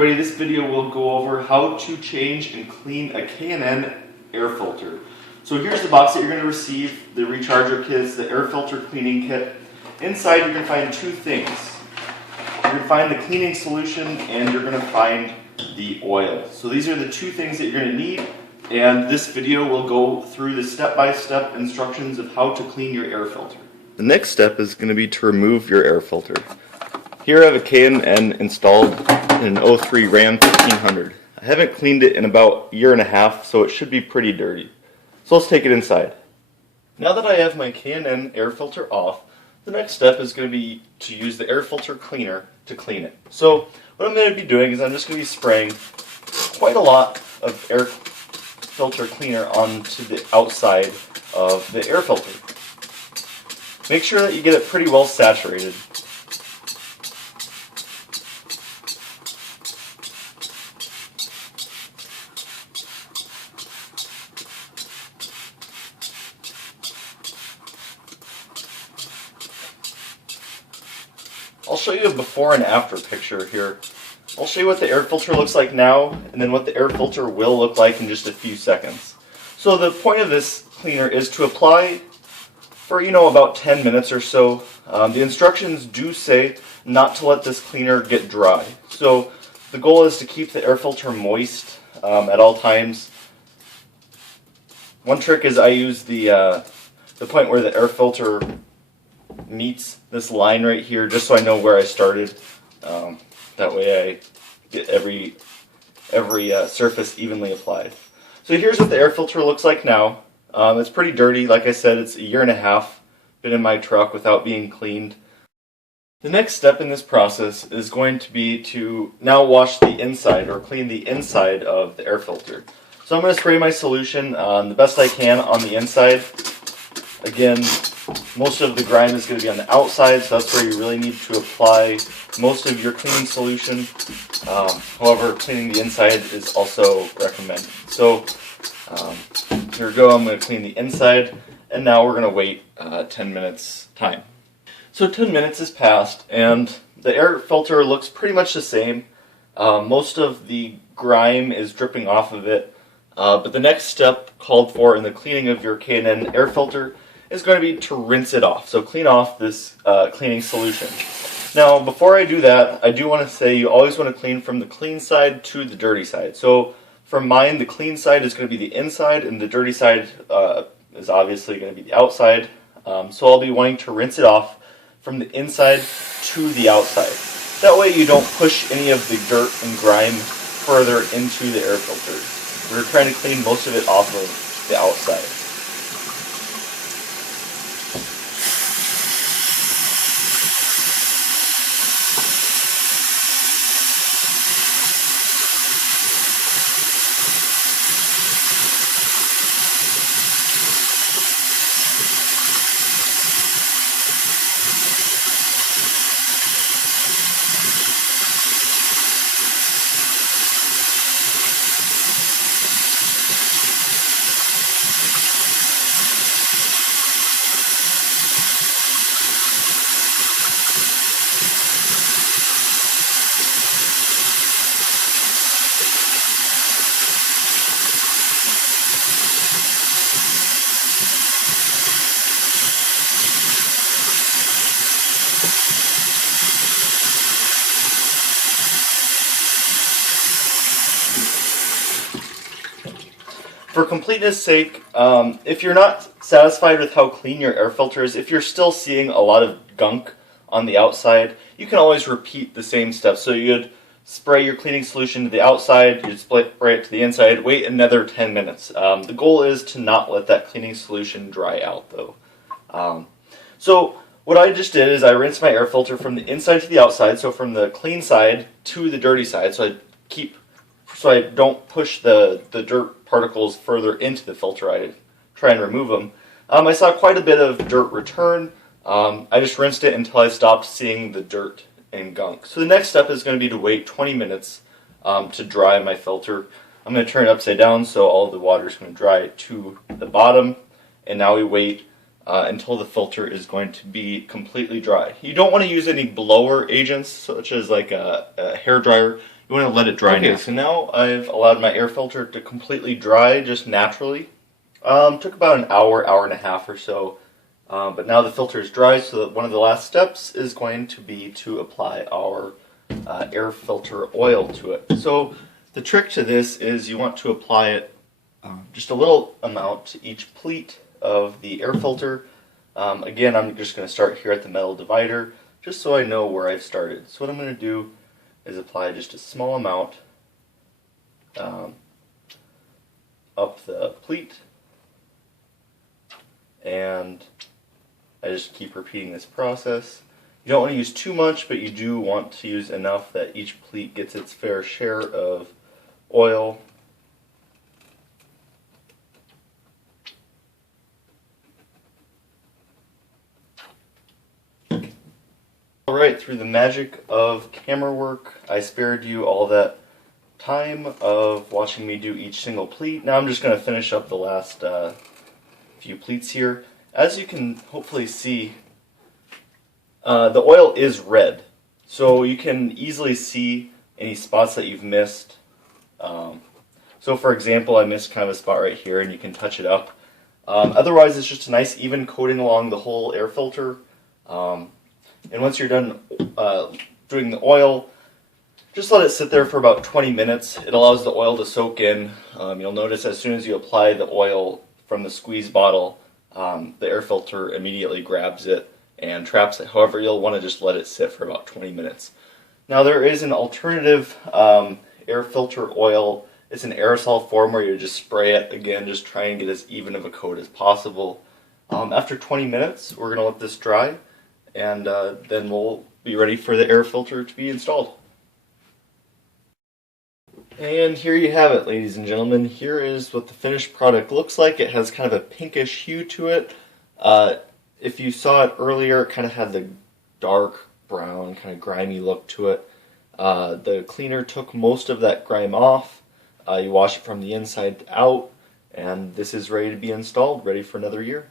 Everybody, this video will go over how to change and clean a K&N air filter. So here's the box that you're going to receive, the recharger kits, the air filter cleaning kit. Inside you're going to find two things. You're going to find the cleaning solution and you're going to find the oil. So these are the two things that you're going to need, and this video will go through the step-by-step instructions of how to clean your air filter. The next step is going to be to remove your air filter. Here I have a K&N installed in an 03 Ram 1500. I haven't cleaned it in about a year and a half, so it should be pretty dirty. So let's take it inside. Now that I have my K&N air filter off, the next step is going to be to use the air filter cleaner to clean it. So what I'm going to be doing is I'm just going to be spraying quite a lot of air filter cleaner onto the outside of the air filter. Make sure that you get it pretty well saturated. I'll show you a before and after picture here. I'll show you what the air filter looks like now, and then what the air filter will look like in just a few seconds. So the point of this cleaner is to apply for, about 10 minutes or so. The instructions do say not to let this cleaner get dry. So the goal is to keep the air filter moist at all times. One trick is I use the point where the air filter meets this line right here, just so I know where I started. That way I get every surface evenly applied. So here's what the air filter looks like now. It's pretty dirty. Like I said, it's a year and a half been in my truck without being cleaned. The next step in this process is going to be to now wash the inside, or clean the inside of the air filter. So I'm going to spray my solution the best I can on the inside. Again, most of the grime is going to be on the outside, so that's where you really need to apply most of your cleaning solution. However, cleaning the inside is also recommended. So here we go, I'm going to clean the inside, and now we're going to wait 10 minutes time. So 10 minutes has passed, and the air filter looks pretty much the same. Most of the grime is dripping off of it, but the next step called for in the cleaning of your K&N air filter is going to be to rinse it off. So clean off this cleaning solution. Now, before I do that, I do want to say you always want to clean from the clean side to the dirty side. So for mine, the clean side is going to be the inside, and the dirty side is obviously going to be the outside. So I'll be wanting to rinse it off from the inside to the outside. That way you don't push any of the dirt and grime further into the air filter. We're trying to clean most of it off of the outside. For completeness sake, if you're not satisfied with how clean your air filter is, if you're still seeing a lot of gunk on the outside, you can always repeat the same steps. So you'd spray your cleaning solution to the outside, you'd spray it to the inside, wait another 10 minutes. The goal is to not let that cleaning solution dry out though. So what I just did is I rinsed my air filter from the inside to the outside, so from the clean side to the dirty side, so I don't push the dirt particles further into the filter. I try and remove them. I saw quite a bit of dirt return. I just rinsed it until I stopped seeing the dirt and gunk. So the next step is going to be to wait 20 minutes to dry my filter. I'm going to turn it upside down so all of the water is going to dry to the bottom, and now we wait until the filter is going to be completely dry. You don't want to use any blower agents such as like a hair dryer. You want to let it dry Okay, now. so now I've allowed my air filter to completely dry just naturally. Took about an hour, hour and a half or so. But now the filter is dry, so that one of the last steps is going to be to apply our air filter oil to it. So the trick to this is you want to apply it just a little amount to each pleat of the air filter. Again, I'm just going to start here at the metal divider, just so I know where I've started. So what I'm going to do is apply just a small amount up the pleat, and I just keep repeating this process. You don't want to use too much, but you do want to use enough that each pleat gets its fair share of oil. Alright, through the magic of camera work, I spared you all that time of watching me do each single pleat. Now I'm just going to finish up the last few pleats here. As you can hopefully see, the oil is red, so you can easily see any spots that you've missed. So for example, I missed kind of a spot right here, and you can touch it up. Otherwise, it's just a nice even coating along the whole air filter. And once you're done doing the oil, just let it sit there for about 20 minutes. It allows the oil to soak in. You'll notice as soon as you apply the oil from the squeeze bottle, the air filter immediately grabs it and traps it. However, you'll want to just let it sit for about 20 minutes. Now there is an alternative air filter oil. It's an aerosol form where you just spray it. Again, just try and get as even of a coat as possible. After 20 minutes, we're going to let this dry, and then we'll be ready for the air filter to be installed. And here you have it, ladies and gentlemen. Here is what the finished product looks like. It has kind of a pinkish hue to it. If you saw it earlier, it kind of had the dark brown, kind of grimy look to it. The cleaner took most of that grime off. You wash it from the inside out, and this is ready to be installed, ready for another year.